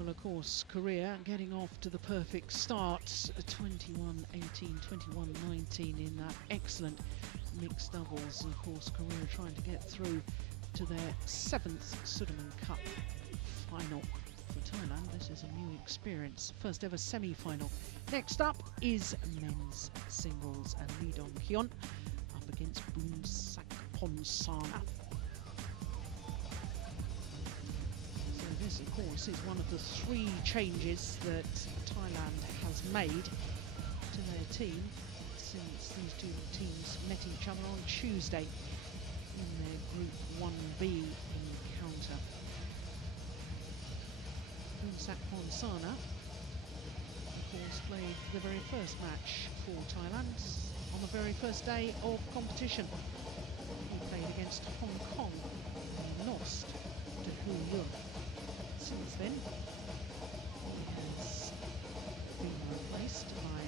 Well, of course, Korea getting off to the perfect start, 21-18, 21-19 in that excellent mixed doubles. Of course, Korea trying to get through to their 7th Sudirman Cup final. For Thailand, this is a new experience. First ever semi-final. Next up is men's singles, and Li-Ning Keun up against Boonsak Ponsana. This, of course, is one of the 3 changes that Thailand has made to their team since these 2 teams met each other on Tuesday in their Group 1B encounter. Boonsak Ponsana, of course, played the very first match for Thailand on the very first day of competition. He played against Hong Kong and lost to Keun. Since then, he has been replaced by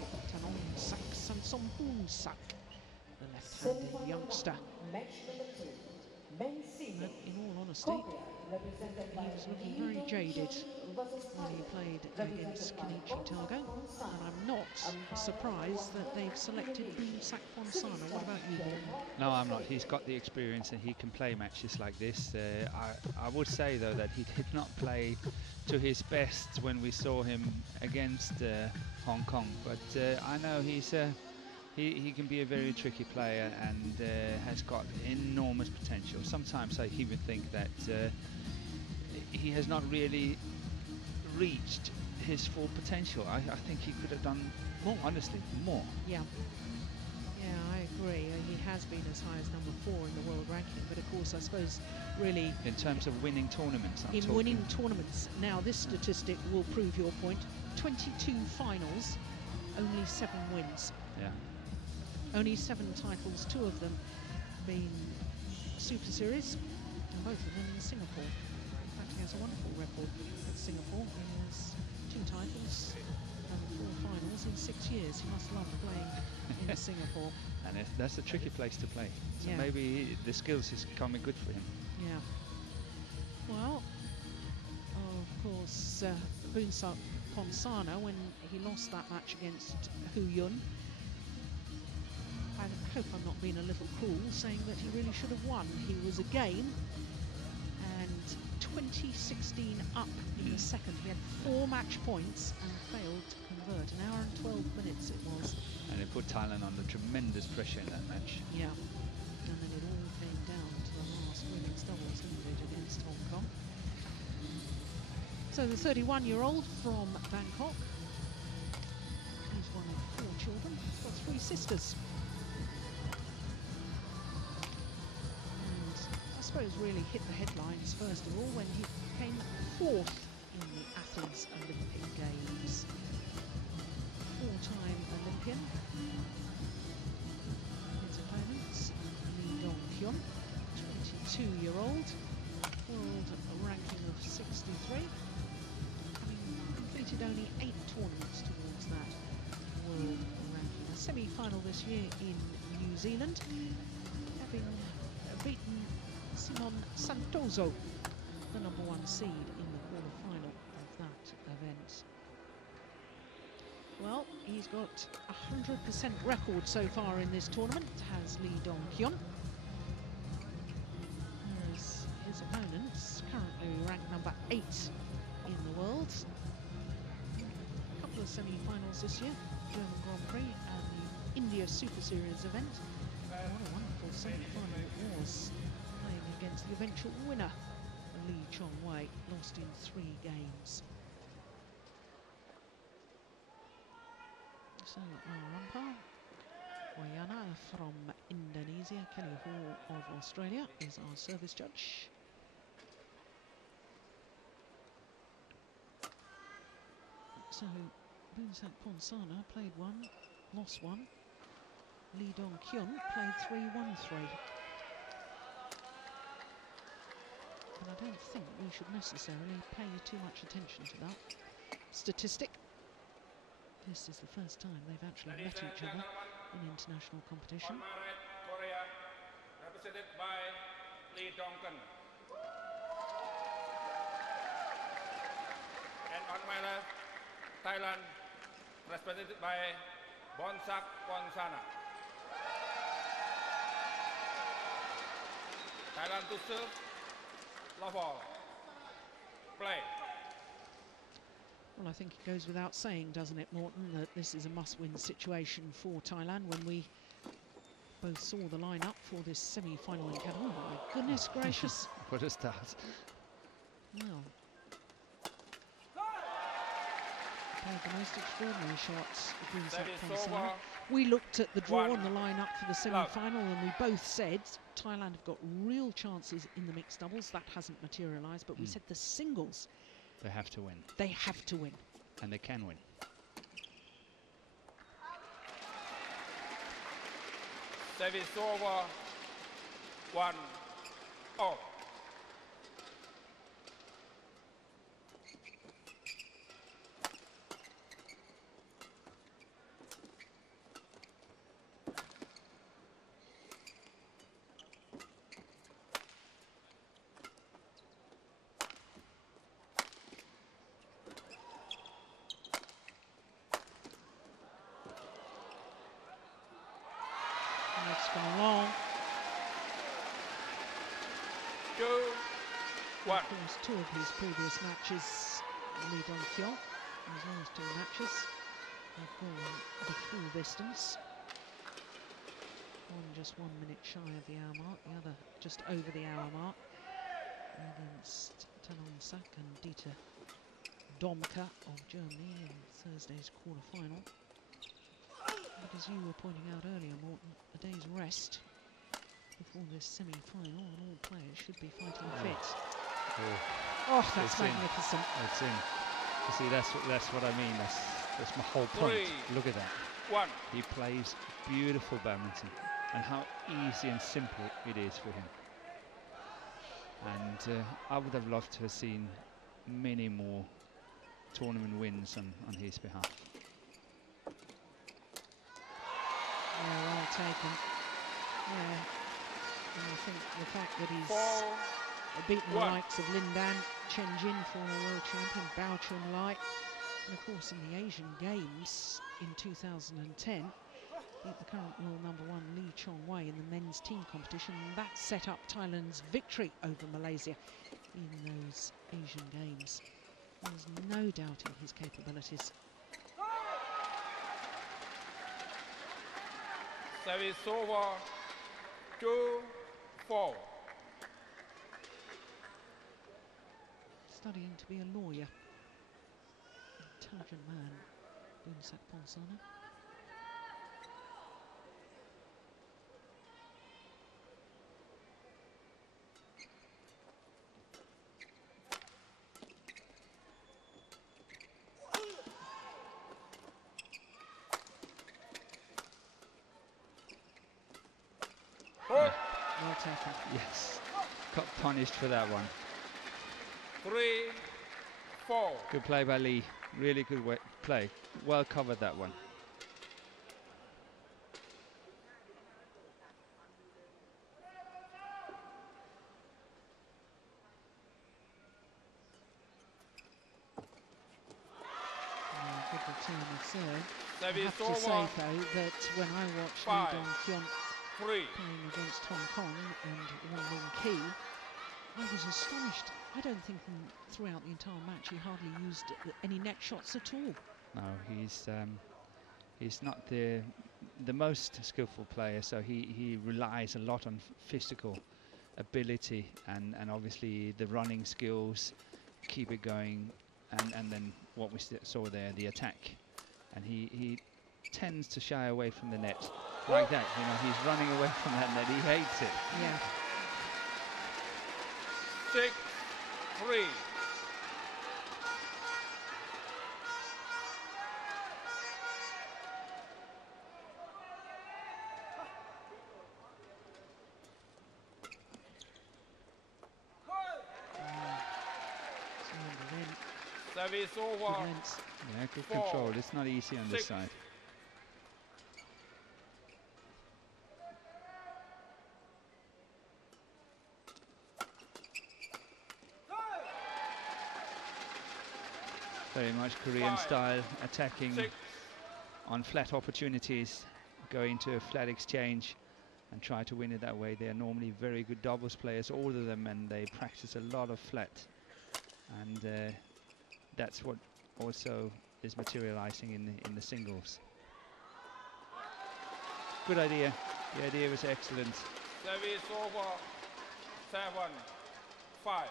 Boonsak, the left-handed youngster. But in all honesty, he was looking very jaded when he played against Kenichi Targo, and I'm not surprised that they've selected Boonsak Ponsana. What about you, Paul? No, I'm not. He's got the experience and he can play matches like this. I would say, though, that he did not play to his best when we saw him against Hong Kong, but I know he can be a very tricky player and has got enormous potential. Sometimes I even think that he has not really reached his full potential. I think he could have done more, honestly, more. Yeah, I agree. He has been as high as number 4 in the world ranking, but of course I suppose really... In terms of winning tournaments, winning tournaments. Now this statistic will prove your point. 22 finals, only 7 wins. Yeah. Only 7 titles, 2 of them being Super Series, and both of them in Singapore. In fact, he has a wonderful record at Singapore. He has 2 titles and 4 finals in 6 years. He must love playing in Singapore. And that's a tricky place to play. So yeah. Maybe the skills is coming good for him. Yeah. Well, of course, Boonsak Ponsana, when he lost that match against Keun, I hope I'm not being a little cruel saying that he really should have won. He was a game, and 2016 up in the second. He had 4 match points and failed to convert. An hour and 12 minutes it was. And it put Thailand under tremendous pressure in that match. Yeah, and then it all came down to the last women's doubles, didn't it, against Hong Kong. So the 31-year-old from Bangkok, he's one of 4 children. He's got 3 sisters. I suppose really hit the headlines first of all when he came 4th in the Athens Olympic Games. 4-time Olympian. His opponents, Li-Ning Keun, 22-year-old, world ranking of 63, having completed only 8 tournaments towards that world ranking. A semi-final this year in New Zealand, having beaten Simon Santoso, the number 1 seed in the quarter-final of that event. Well, he's got a 100% record so far in this tournament, has Li-Ning Keun. Whereas his opponents currently ranked number 8 in the world. A couple of semi-finals this year, German Grand Prix and the India Super Series event. What a wonderful semi-final it was, playing against the eventual winner, Lee Chong-wei, lost in 3 games. So our umpire, Wayana from Indonesia, Kelly Hall of Australia is our service judge. So Boonsak Ponsana played 1, lost 1. Li-Ning Keun played 3, won 3. But I don't think we should necessarily pay too much attention to that statistic. This is the first time they've actually met each other in international competition. Korea, represented by Li-Ning Keun. And Thailand, represented by Boonsak Ponsana. Thailand to serve, love all. Play. Well, I think it goes without saying, doesn't it, Morton, that this is a must-win situation for Thailand. When we both saw the lineup for this semi-final in Keun. Oh my goodness gracious! What a start! Well, played the most extraordinary shots. Boonsak Ponsana. We looked at the draw on the lineup for the semi-final, and we both said Thailand have got real chances in the mixed doubles. That hasn't materialised, but we said the singles. They have to win. They have to win. And they can win. Service over, 1-all. It's gone long. 2-1. Of course, two of his previous matches, Li-Ning, his last two matches, have gone the full distance. One just 1 minute shy of the hour mark, the other just over the hour mark, against Sak and Dieter Domke of Germany in Thursday's quarter-final. But as you were pointing out earlier, Morton, a day's rest before this semi-final, and all players should be fighting fit. Oh, that's magnificent. It's in. You see, that's what I mean. That's my whole point. Look at that. 1. He plays beautiful badminton, and how easy and simple it is for him. And I would have loved to have seen many more tournament wins on his behalf. Yeah, well taken. Yeah, and I think the fact that he's beaten the likes of Lindan, Chen Jin, former world champion, Bao Chun-lai, and of course in the Asian Games in 2010, beat the current world #1 Lee Chong-wei in the men's team competition, and that set up Thailand's victory over Malaysia in those Asian Games. There's no doubting his capabilities. Service over, 2-4. Studying to be a lawyer. Intelligent man, Boonsak Ponsana. Well taken. Yes, got punished for that one. 3-4. Good play by Lee. Really good play. Well covered that one. Good return of serve. I Service have to over, say though that when I watched 5, Li-Ning 3. playing against Hong Kong and Li-Ning, I was astonished. I don't think throughout the entire match he hardly used any net shots at all. No, he's not the most skillful player, so he relies a lot on physical ability and obviously the running skills, keep it going, and then what we saw there, the attack. And he tends to shy away from the net like that. You know, he's running away from that net. He hates it. Yeah. 6-3. Service over. Yeah, good control. It's not easy on this side. Very much Korean 5, style, attacking 6, on flat opportunities, go into a flat exchange and try to win it that way. They are normally very good doubles players, all of them, and they practice a lot of flat. And that's what also is materializing in the singles. Good idea. The idea was excellent. service over, 7, 5.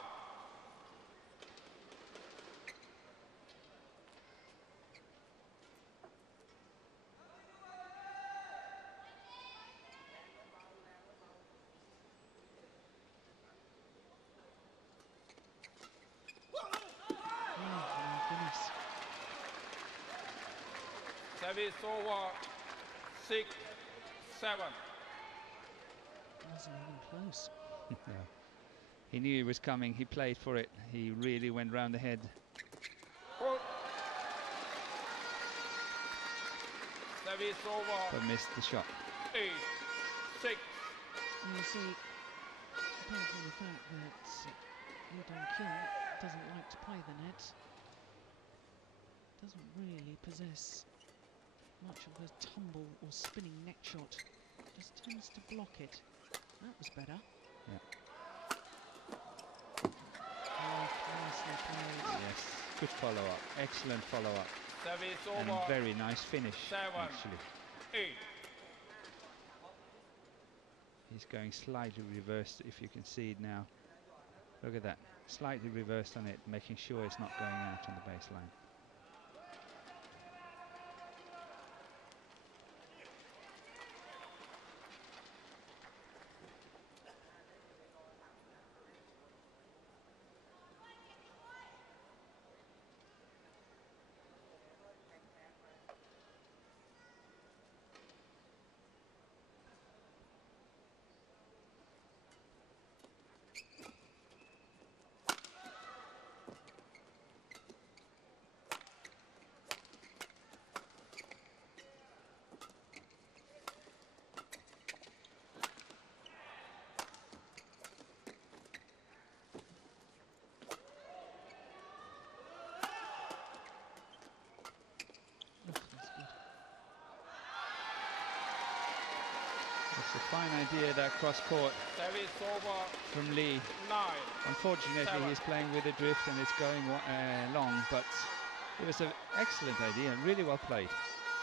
Service over, 6, 7. Wasn't even close. No. He knew he was coming. He played for it. He really went round the head. Service over, But missed the shot. 8, 6. And you see, apart from the fact that Li-Ning doesn't like to play the net, doesn't really possess much of a tumble or spinning neck shot, just tends to block it. That was better. Yeah. Nicely played. Yes. Good follow-up. Excellent follow-up. Service And over, very nice finish, 7, actually. 8. He's going slightly reversed, if you can see it now. Look at that. Slightly reversed on it, making sure it's not going out on the baseline. It's a fine idea, that cross-court Service over, from Lee. 9. Unfortunately, 7. he's playing with a drift and it's going long, but it was an excellent idea, really well played.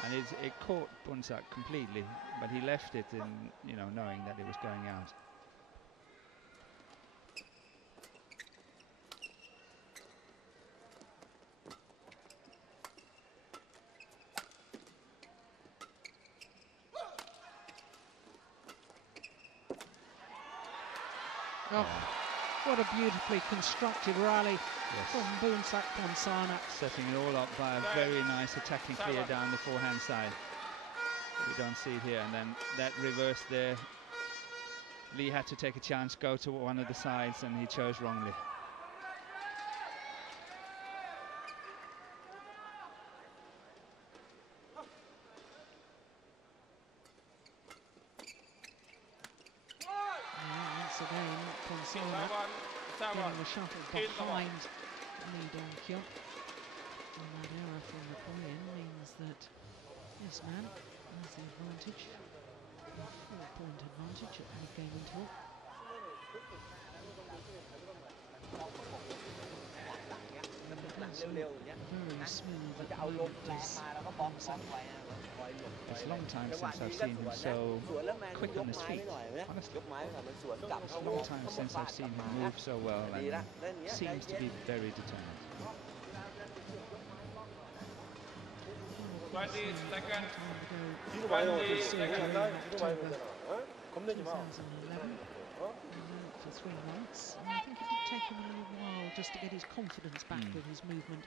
And it caught Boonsak completely, but he left it in, knowing that it was going out. Oh, what a beautifully constructed rally from Boonsak Ponsana. Setting it all up by a very nice attacking clear down the forehand side. We don't see it here, and then that reverse there. Lee had to take a chance, go to one of the sides, and he chose wrongly. Once again, Ponsana getting the shuttle behind Li-Ning. And that error from the Korean means that this man has the advantage, a 4-point advantage at mid-game interval. Very smooth at the moment as Boonsak. It's a long time since I've seen him so quick on his feet. Honestly, it's a long time since I've seen him move so well and seems to be very determined. 20 seconds. 20 seconds. in October 2011. For 3 months. And I think it did take him a little while just to get his confidence back with his movement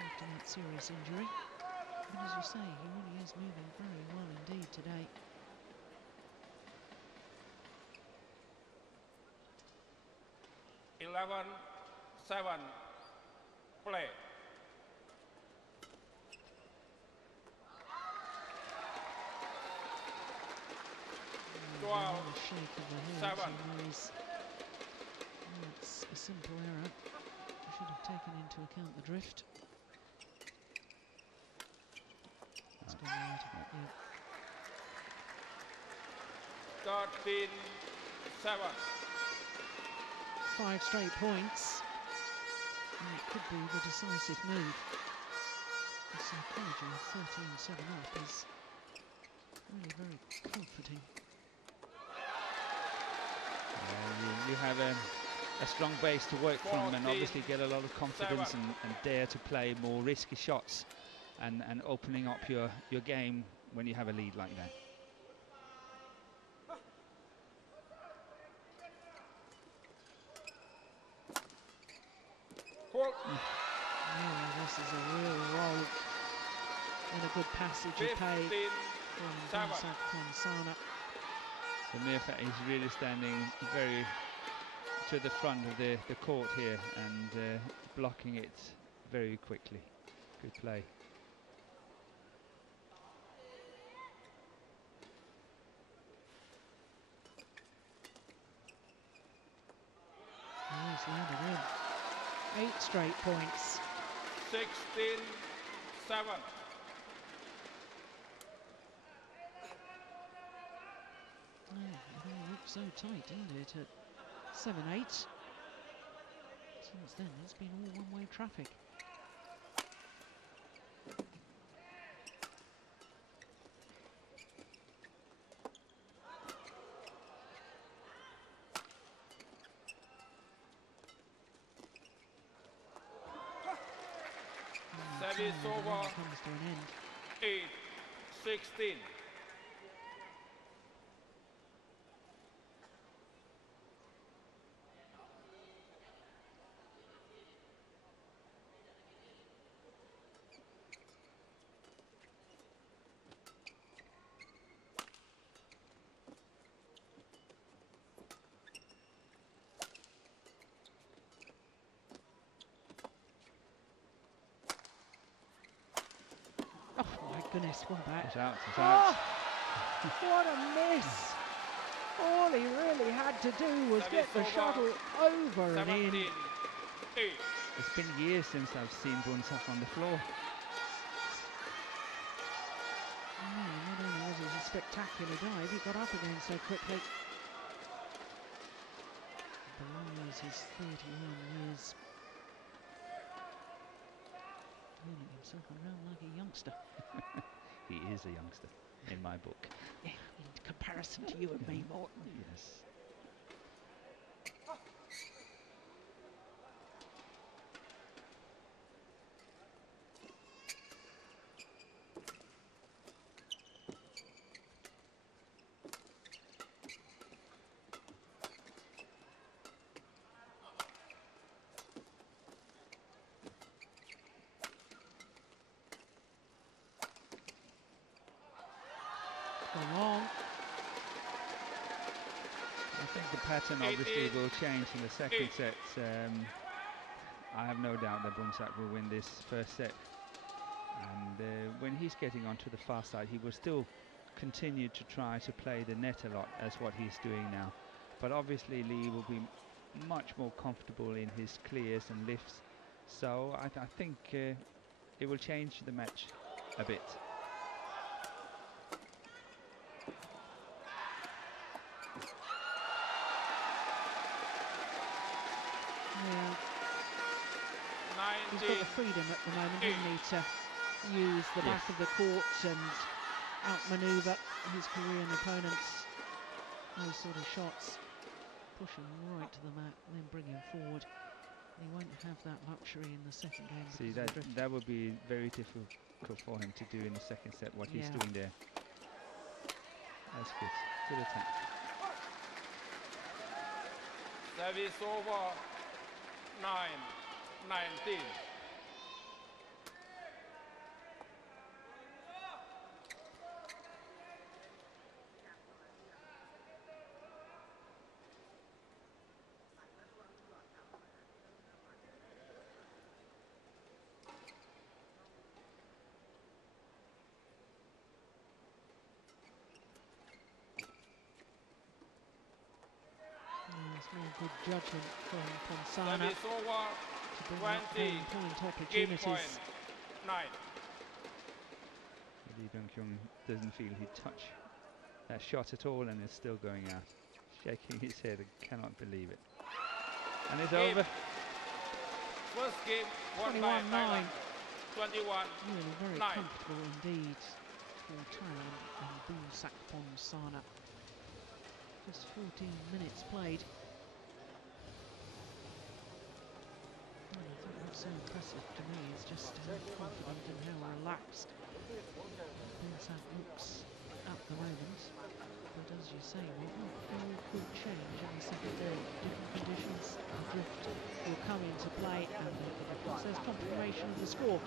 after that serious injury. But as you say, he really is moving very well indeed today. Eleven, 7. Play. A shake of the head. 7. It's a simple error. I should have taken into account the drift. wide. Yeah. 13-7. 5 straight points. And it could be the decisive move. The psychology of 13-7 up is really very comforting. You have a strong base to work from, and obviously get a lot of confidence and dare to play more risky shots and opening up your game when you have a lead like that. Yeah, this is a real roll and a good passage of play from Boonsak Ponsana. The mere fact he's really standing very to the front of the court here and blocking it very quickly. Good play. Oh, he's landed in. 8 straight points. 16-7. Oh, it all looked so tight, didn't it, at 7-8. Since then, it's been all one-way traffic. Service over. Comes to an end. 8-16. Goodness, what about? It's out, it's out. What a miss! All he really had to do was get the shuttle over and in. It's been years since I've seen Boonsak on the floor. Not only was it a spectacular dive, he got up again so quickly. Belies his 31 years. Feeling himself around like a youngster. He is a youngster, in my book. Yeah, in comparison to you and me, Morton. Yes. Long. I think the pattern obviously will change in the second set. I have no doubt that Boonsak will win this first set. And when he's getting onto the far side, he will still continue to try to play the net a lot, as what he's doing now. But obviously Lee will be much more comfortable in his clears and lifts. So I think it will change the match a bit. Yeah. He's got the freedom at the moment, hasn't he, to use the back of the court and outmaneuver his Korean opponents. Those sort of shots, push him right to the mat and then bring him forward. He won't have that luxury in the second game. See, that would be very difficult for him to do in the second set, what he's doing there. That's good. Good attack. Service over. 9-19. More good judgment from Ponsana Service over. to bring up 20. point Game opportunities. point. 9. Keun doesn't feel he'd touch that shot at all, and it's still going out. Shaking his head and cannot believe it. And it's Game. over. First game won by 21-9. Thailand. 21. Really very 9. comfortable indeed for Thailand and Boonsak Ponsana. Just 14 minutes played. And I think what's so impressive to me is just how confident and how relaxed Boonsak looks at the moment. But as you say, all could change on the second day. Different conditions, the drift will come into play, and of course there's confirmation of the score.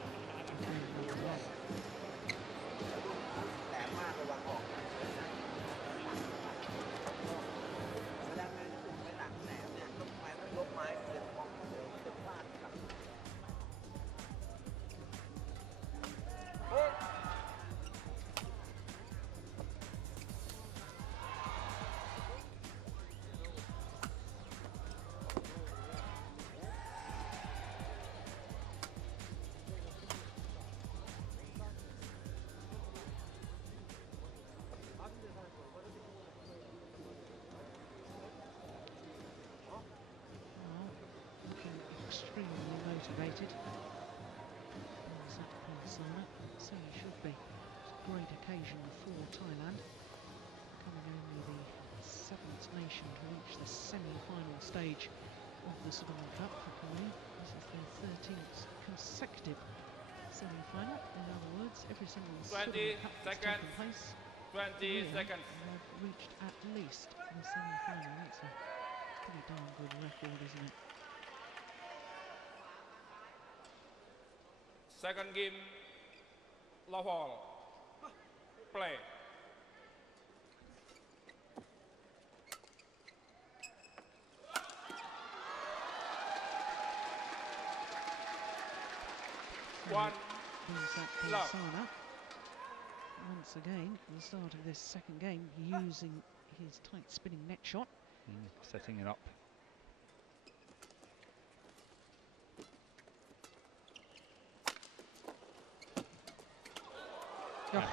Extremely motivated. Boonsak Ponsana, so he should be. It's a great occasion for Thailand. Coming only the 7th nation to reach the semi-final stage of the Sudirman Cup for Keun. This is their 13th consecutive semi-final. In other words, every single Sudirman Cup that's taken place 20 seconds. have reached at least the semi-final. That's a pretty darn good record, isn't it? Second game, love all. Play. One. Boonsak love. Ponsana, once again, at the start of this second game, using his tight spinning net shot. Setting it up. Oh,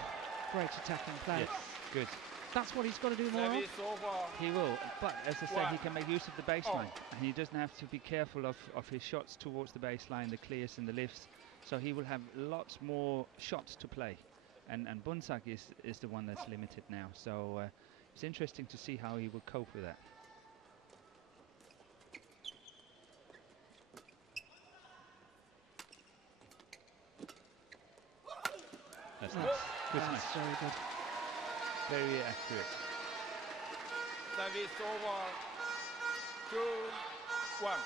great attacking play. Yes, good. That's what he's got to do more of. Service over. He will, but as I said, he can make use of the baseline, Oh. and he doesn't have to be careful of his shots towards the baseline, the clears and the lifts. So he will have lots more shots to play, and Boonsak is the one that's limited now. So it's interesting to see how he will cope with that. That's nice. Good That's smash. very good. Very accurate. Service over. 2, 1.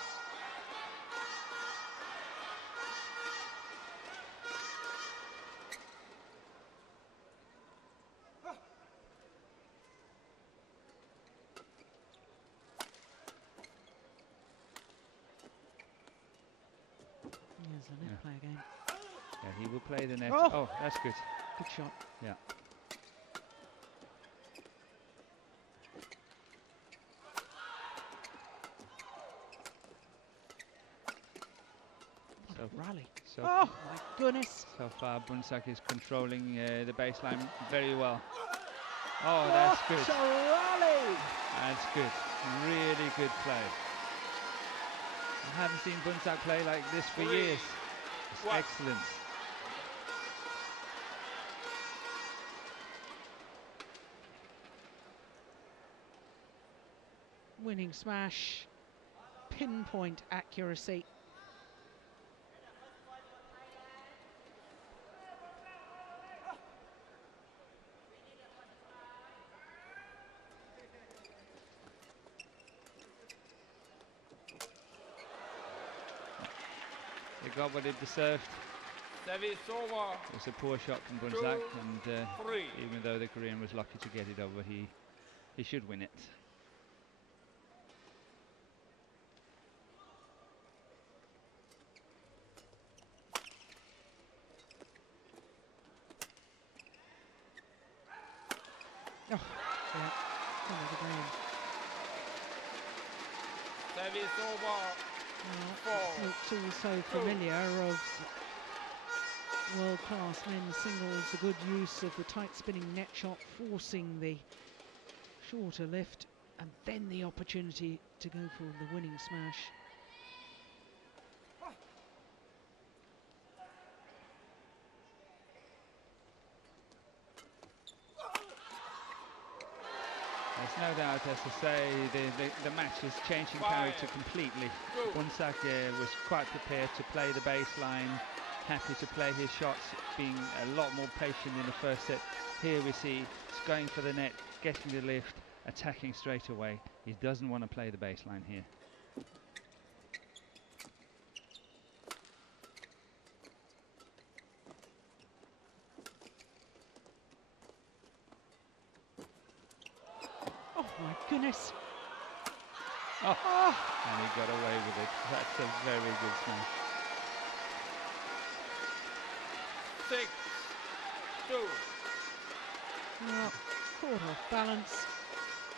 Here's the net play again. Yeah, he will play the net. Oh! Oh, that's good. Good shot. Yeah. What a rally. So Oh, my goodness. so far, Boonsak is controlling the baseline very well. Oh, that's good. What a rally. That's good. Really good play. I haven't seen Boonsak play like this for 3, years. It's 1. excellent. Winning smash. Pinpoint accuracy. They got what it deserved. Service over. It was a poor shot from Boonsak, and 3. even though the Korean was lucky to get it over, he should win it. Oh, yeah. Follow the game. Service over. Well, 4. looks all so familiar of world-class men's singles, a good use of the tight spinning net shot, forcing the shorter lift, and then the opportunity to go for the winning smash. There's no doubt, as I say, the match is changing character completely. Boonsak was quite prepared to play the baseline, happy to play his shots, being a lot more patient in the first set. Here we see he's going for the net, getting the lift, attacking straight away. He doesn't want to play the baseline here. Oh my goodness. Oh. And he got away with it. That's a very good smash. 6-2. Well, caught off balance.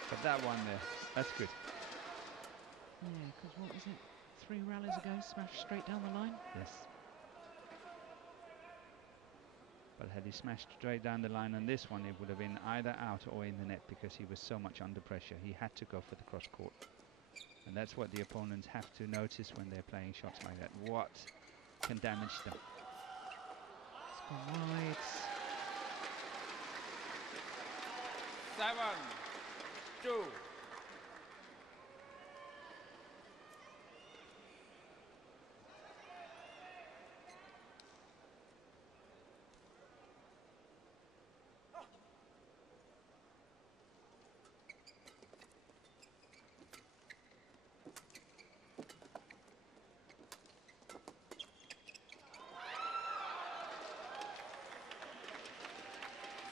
But that one there, that's good. Yeah, because what was it? 3 rallies ago, smashed straight down the line. Yes. But had he smashed straight down the line on this one, it would have been either out or in the net because he was so much under pressure. He had to go for the cross court. And that's what the opponents have to notice when they're playing shots like that. What can damage them? It's gone wide. 7-2.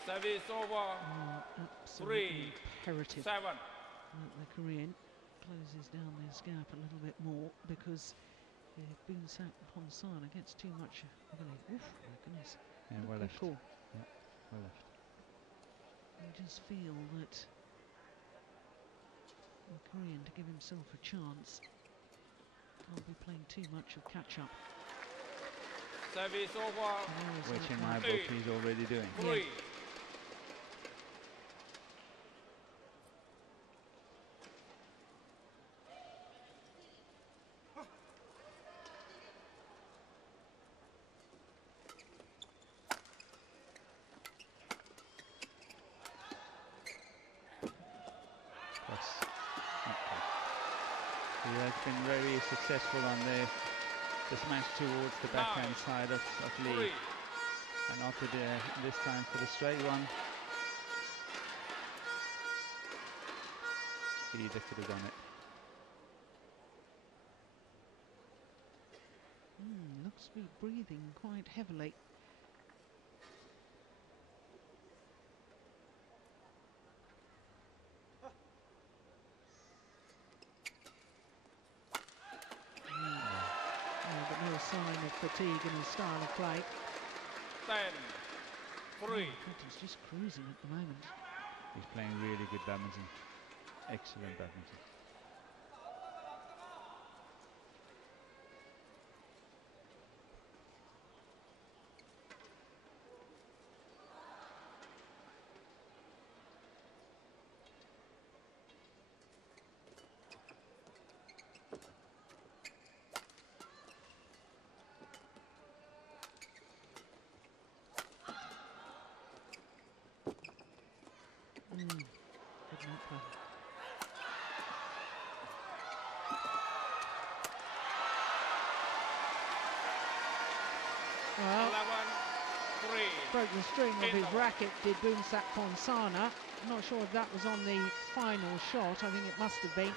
Service over. Absolutely imperative 7. that the Korean closes down this gap a little bit more, because Boonsak Ponsana gets too much heavily. Oof, my goodness. Yeah, well left. Cool. Yeah, well left. You just feel that the Korean, to give himself a chance, can't be playing too much of catch-up. Service over. Which in my book he's already doing. 3. He has been very successful on the smash towards the backhand side of Li, and opted this time for the straight one. He either could have done it. Looks to be breathing quite heavily. But no sign of fatigue in his style of play. 10-3. He's just cruising at the moment. He's playing really good badminton. Excellent badminton. Good net play. Well, 11-3. broke the string of his racket, did Boonsak Ponsana. I'm not sure if that was on the final shot. I think it must have been.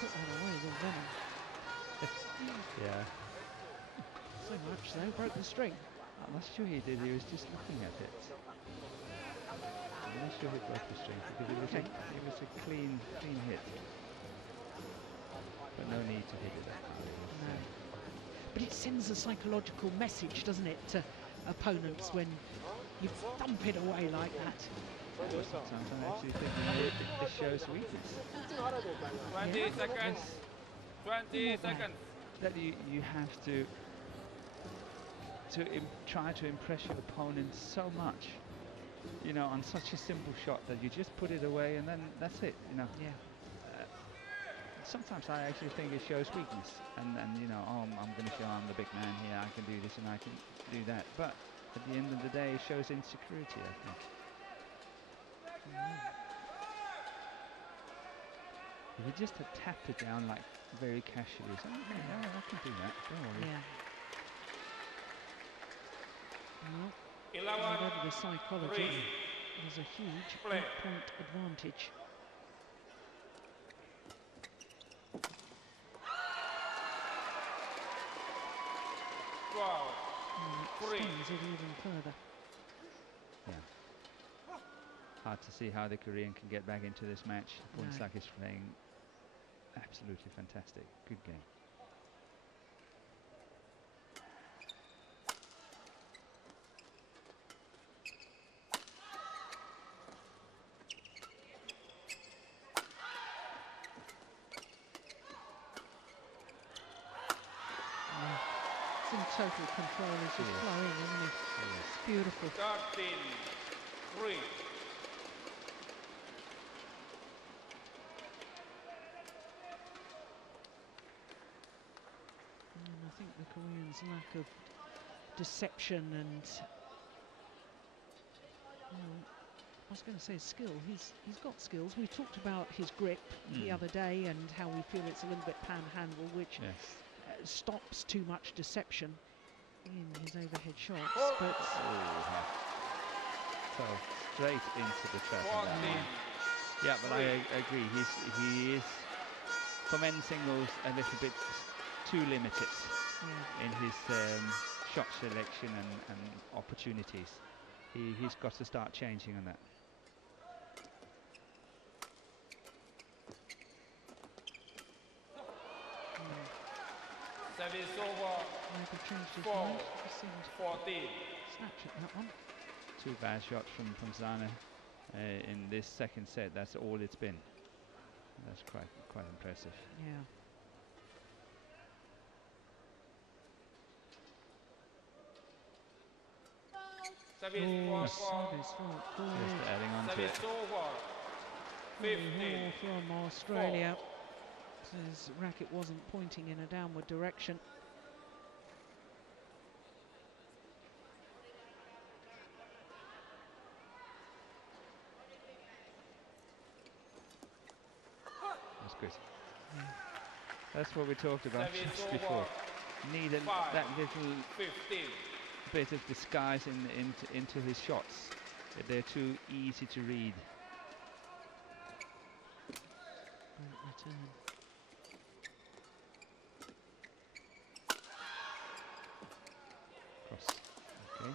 Put that away with venom. Yeah. So much so, broke the string. I'm not sure he did. He was just looking at it. I'm not sure he broke the string because it was, it was a clean hit. But no need to hit it after. No. But it sends a psychological message, doesn't it, to opponents when you thump it away like that. Sometimes I'm actually thinking it shows weakness. 20 seconds. 20 seconds. that you have to try to impress your opponent so much, you know, on such a simple shot that you just put it away and then that's it, you know. Yeah. Sometimes I actually think it shows weakness, and you know, oh, I'm going to show I'm the big man here, I can do this and I can do that, but at the end of the day it shows insecurity, I think. If you just had tapped it down like very casually, so, okay, yeah, I can do that, don't worry. Yeah. Well, whatever the psychology, there's a huge 8-point advantage. And it extends it even further. Yeah. Hard to see how the Korean can get back into this match. Boonsak is playing absolutely fantastic. Good game. It's in total control. It's just flowing, isn't it? It's beautiful. 13-3. And I think the Koreans' lack of deception and, I was going to say skill. He's got skills. We talked about his grip the other day and how we feel it's a little bit panhandle, which stops too much deception in his overhead shots. But fell straight into the trap. Yeah, but I agree. He is for men's singles a little bit too limited in his shot selection and opportunities. He's got to start changing on that. Service over. Maybe changed his mind. He seemed 14. snatch at that one. 2 bad shots from Ponsana in this second set. That's all it's been. That's quite impressive. Yeah. Service Service Just adding on to it. over. 15. From Australia. His racket wasn't pointing in a downward direction. That's good. Yeah. That's what we talked about just before. Need that little 15. bit of disguise into his shots. They're too easy to read. Great return. Cross. Okay.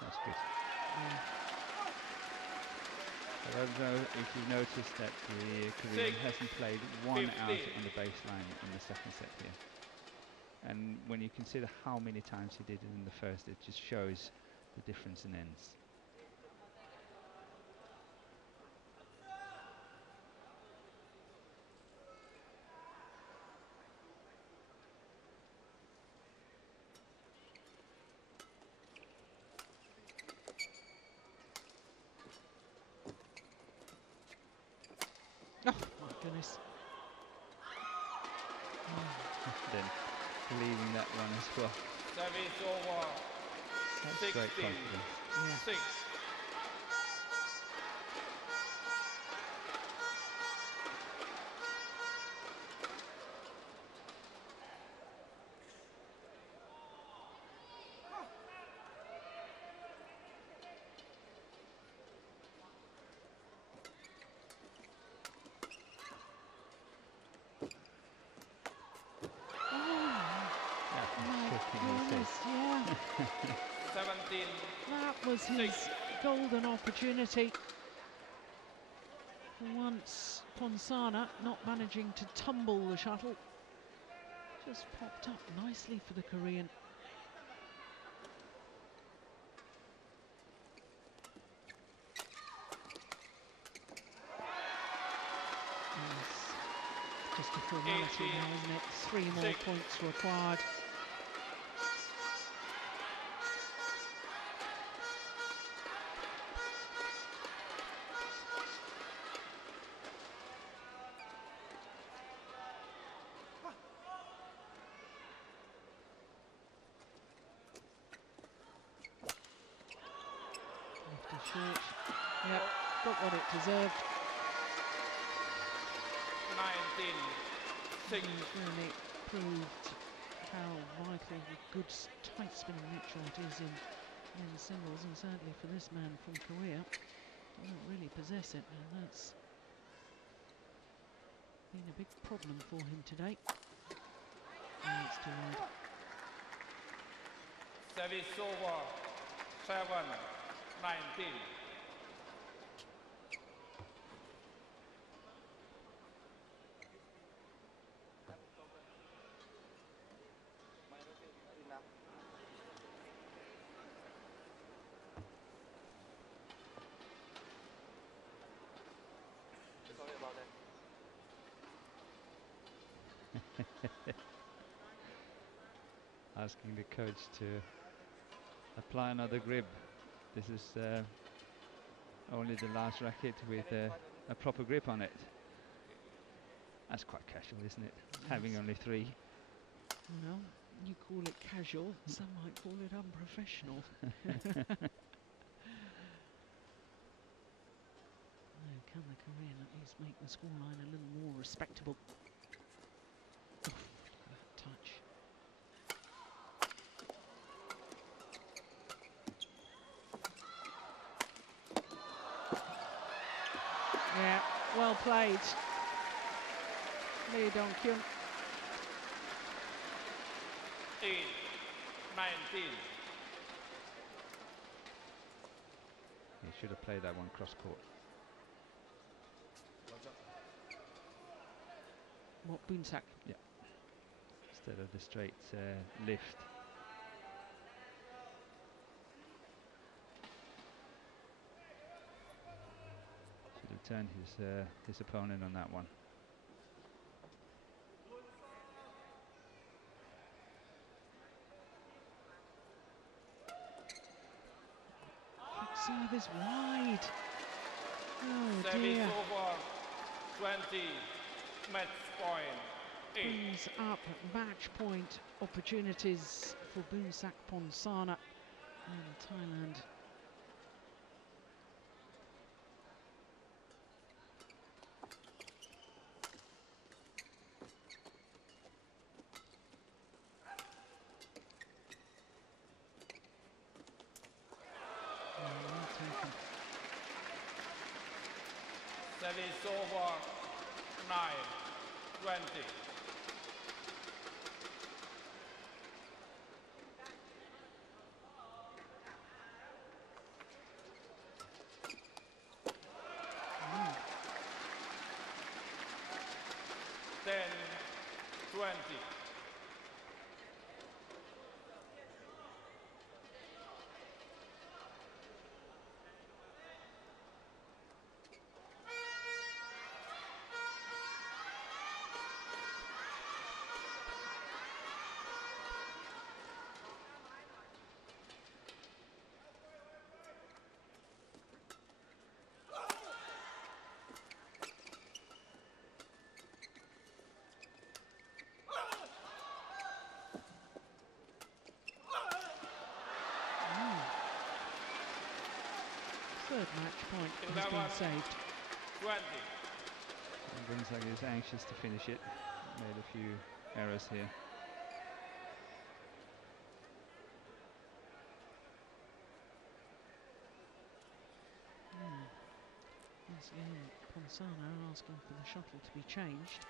That's good. Yeah. I don't know if you noticed that the Korean hasn't played one out on the baseline in the second set here. And when you consider how many times he did it in the first, it just shows the difference in ends. Oh my goodness. Then leaving that one as well. Service over. That's 16. great confidence. Yeah. 6. Yeah. 17. That was his golden opportunity. For once, Ponsana not managing to tumble the shuttle. Just popped up nicely for the Korean. Yes. Just a formality now, isn't it? 3 more points required. Short. Yep, got what it deserved. 19, 6. Really proved how vital the good tight spinning net shot is in men's singles, and sadly for this man from Korea, doesn't really possess it, and that's been a big problem for him today. And it's too wide. Service over. 7, 19. Sorry about that. Asking the coach to apply another grip. This is only the last racket with a proper grip on it. That's quite casual, isn't it? Yes. Having only 3. Well, you call it casual, some might call it unprofessional. Can the Korean at least make the scoreline a little more respectable? Oof, that touch. Yeah, well played. Li-Ning. 8, 19. He should have played that one cross court. What, Boonsak? Yeah. Instead of the straight lift. Should have turned his opponent on that one. Quick service wide. Oh Service dear. over. 20. Match point. 8. Brings up match point opportunities for Boonsak Ponsana and Thailand. Well taken. Service over. 9, 20. Mm. 10, 20. Third match point has been saved. 20. Boonsak is anxious to finish it. Made a few errors here. Once again, Ponsana asking for the shuttle to be changed.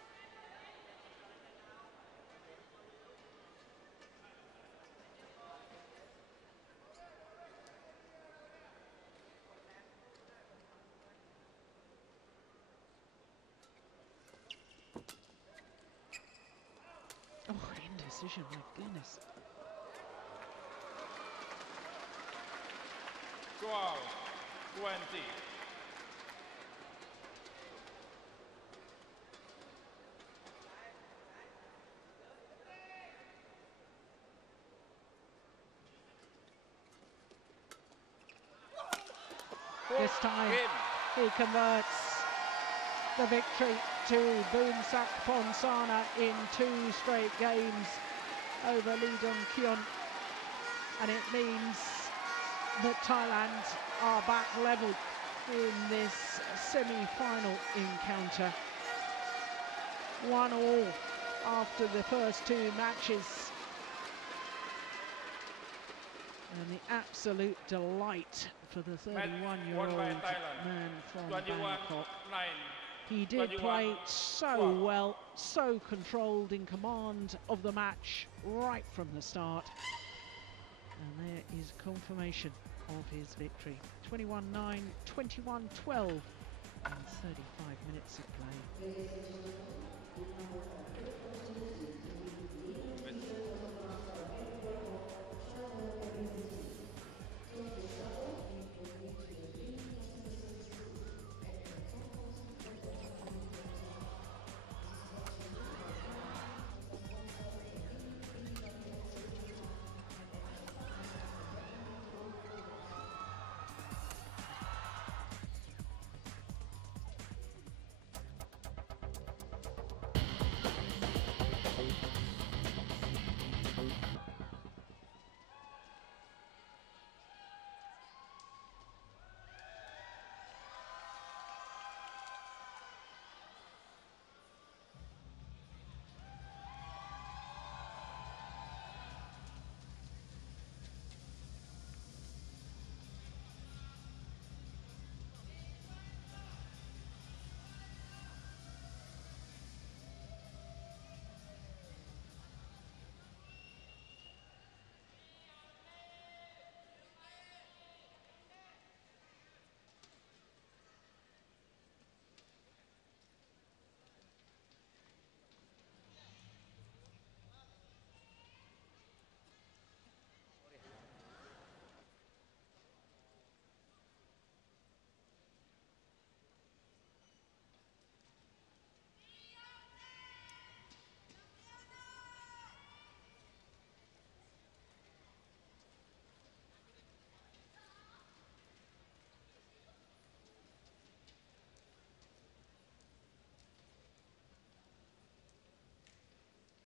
Oh, indecision, my goodness. 12, 20. this time Keun. he converts the victory to Boonsak Ponsana in 2 straight games over Li-Ning Keun, and it means that Thailand are back level in this semi-final encounter. 1-1 after the first 2 matches, and the absolute delight for the 31-year-old man from 21-9. Bangkok. He did play so well, so controlled, in command of the match right from the start. And there is confirmation of his victory. 21-9, 21-12 and 35 minutes of play.